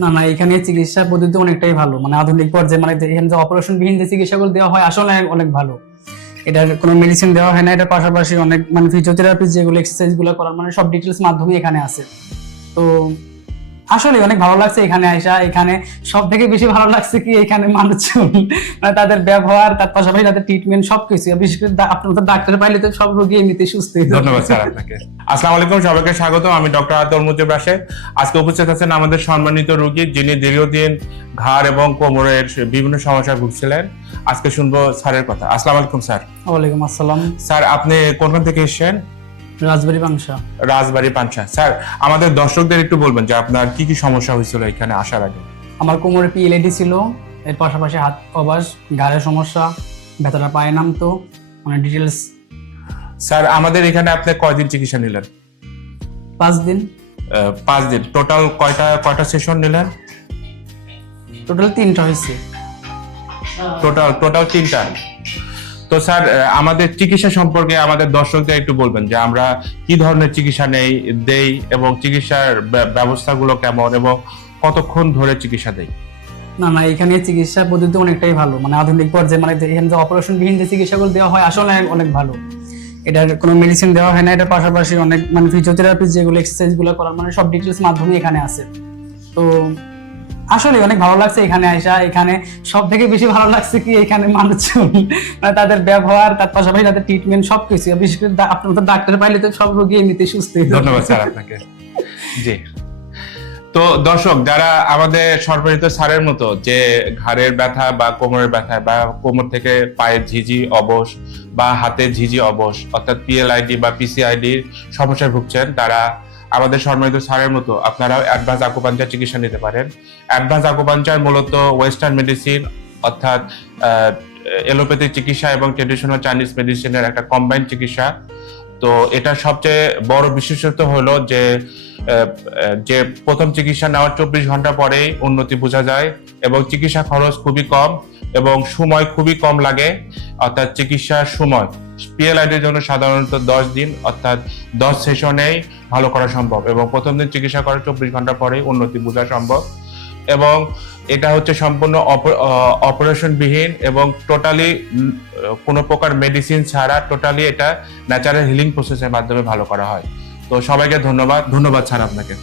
না না, এখানে চিকিৎসা পদ্ধতি অনেকটাই ভালো, মানে আধুনিক পর্যায়ে, মানে এখানে যে অপারেশন বিহীন যে চিকিৎসাগুলো দেওয়া হয় আসলে অনেক ভালো। এটার কোনো মেডিসিন দেওয়া হয় না, এটার পাশাপাশি অনেক মানে ফিজিওথেরাপি যেগুলো এক্সারসাইজ গুলো করার মানে সব ডিটেলস মাধ্যমে এখানে আছে। তো আসলে অনেক ভালো লাগছে এখানে আইসা। এখানে সব থেকে বেশি ভালো লাগছে কি এখানে মানুষজন, মানে তাদের ব্যবহার, তার পাশাপাশি তাদের ট্রিটমেন্ট সবকিছু, বিশেষ করে আপনার মতো ডাক্তার পাইলে তো সব রোগী এমনিতে সুস্থ হয়ে যাবে। ধন্যবাদ স্যার আপনাকে। আসসালামু আলাইকুম, সবাইকে স্বাগত। আমি ডক্টর আতর মুজিব রাশেদ। আজকে উপস্থিত আছেন আমাদের সম্মানিত রোগী, যিনি দীর্ঘদিন ঘাড় এবং কোমরের বিভিন্ন সমস্যায় ভুগছিলেন। আজকে শুনবো স্যারের কথা। আসসালামু আলাইকুম স্যার। ওয়ালাইকুম আসসালাম। স্যার, আপনি কোনখান থেকে এসেছেন? রাজবাড়ী পাংশা। রাজবাড়ী পাংশা। স্যার, আমাদের দর্শকদের একটু বলবেন যে আপনার কি কি সমস্যা হয়েছিল এখানে আসার আগে? আমার কোমরে পিএলআইডি ছিল, এর পাশাপাশি হাত অবাস, ঘাড়ের সমস্যা, ব্যথাটা পায়ে নামতো, মানে ডিটেলস। স্যার, আমাদের এখানে আপনি কয়দিন চিকিৎসা নিলেন? 5 দিন। 5 দিন। টোটাল কয়টা সেশন নিলেন? টোটাল 3টা হয়েছে। টোটাল 3টা। তো স্যার, আমাদের চিকিৎসা সম্পর্কে আমাদের দর্শকদের একটু বলবেন যে আমরা কি ধরনের চিকিৎসা দেই এবং চিকিৎসার ব্যবস্থাগুলো কেমন এবং কতক্ষণ ধরে চিকিৎসা দেই? না না, এখানে চিকিৎসা পদ্ধতি অনেকটাই ভালো, মানে আধুনিক পর্যায়ে, মানে এখানে যে অপারেশন বিহীন যে চিকিৎসাগুলো দেওয়া হয় আসলে অনেক ভালো। এটার কোনো মেডিসিন দেওয়া হয় না, এটার পাশাপাশি অনেক মানে ফিজিওথেরাপি যেগুলো এক্সারসাইজ গুলো করার মানে সব ডিটেলস মাধ্যমে এখানে আছে। তো আসলে অনেক ভালো লাগছে এখানে আইসা। এখানে সব থেকে বেশি ভালো লাগছে কি এখানে মানুষজন, মানে তাদের ব্যবহার, তার পাশাপাশি তাদের ট্রিটমেন্ট সবকিছু, বিশেষ করে আপনার মতো ডাক্তার পাইলে তো সব রোগী এমনিতে সুস্থ হয়ে যাবে। ধন্যবাদ স্যার আপনাকে। জি। তো দর্শক, যারা আমাদের সম্মানিত স্যারের মতো যে ঘাড়ের ব্যথা বা কোমরের ব্যথা বা কোমর থেকে পায়ের ঝিঝি অবশ বা হাতের ঝিঝি অবশ অর্থাৎ পিএলআইডি বা পিসিআইডির সমস্যায় ভুগছেন, তারা আমাদের সম্মানিত স্যারের মতো আপনারা অ্যাডভান্স আকুপাঞ্চার চিকিৎসা নিতে পারেন। অ্যাডভান্স আকুপাঞ্চার মূলত ওয়েস্টার্ন মেডিসিন অর্থাৎ এলোপ্যাথিক চিকিৎসা এবং ট্রেডিশনাল চাইনিজ মেডিসিনের একটা কম্বাইন্ড চিকিৎসা। তো এটা সবচেয়ে বড় বিশেষত্ব হলো যে প্রথম চিকিৎসা নেওয়ার 24 ঘন্টা পরেই উন্নতি বোঝা যায় এবং চিকিৎসা খরচ খুবই কম এবং সময় খুবই কম লাগে। অর্থাৎ চিকিৎসার সময় পিএলআইডির জন্য সাধারণত 10 দিন অর্থাৎ 10 সেশনেই ভালো করা সম্ভব এবং প্রথম দিন চিকিৎসা করার 24 ঘন্টা পরেই উন্নতি বোঝা সম্ভব। এবং এটা হচ্ছে সম্পূর্ণ অপারেশন বিহীন এবং টোটালি কোনো প্রকার মেডিসিন ছাড়া, টোটালি এটা ন্যাচারাল হিলিং প্রসেসের মাধ্যমে ভালো করা হয়। তো সবাইকে ধন্যবাদ স্যার আপনাকে।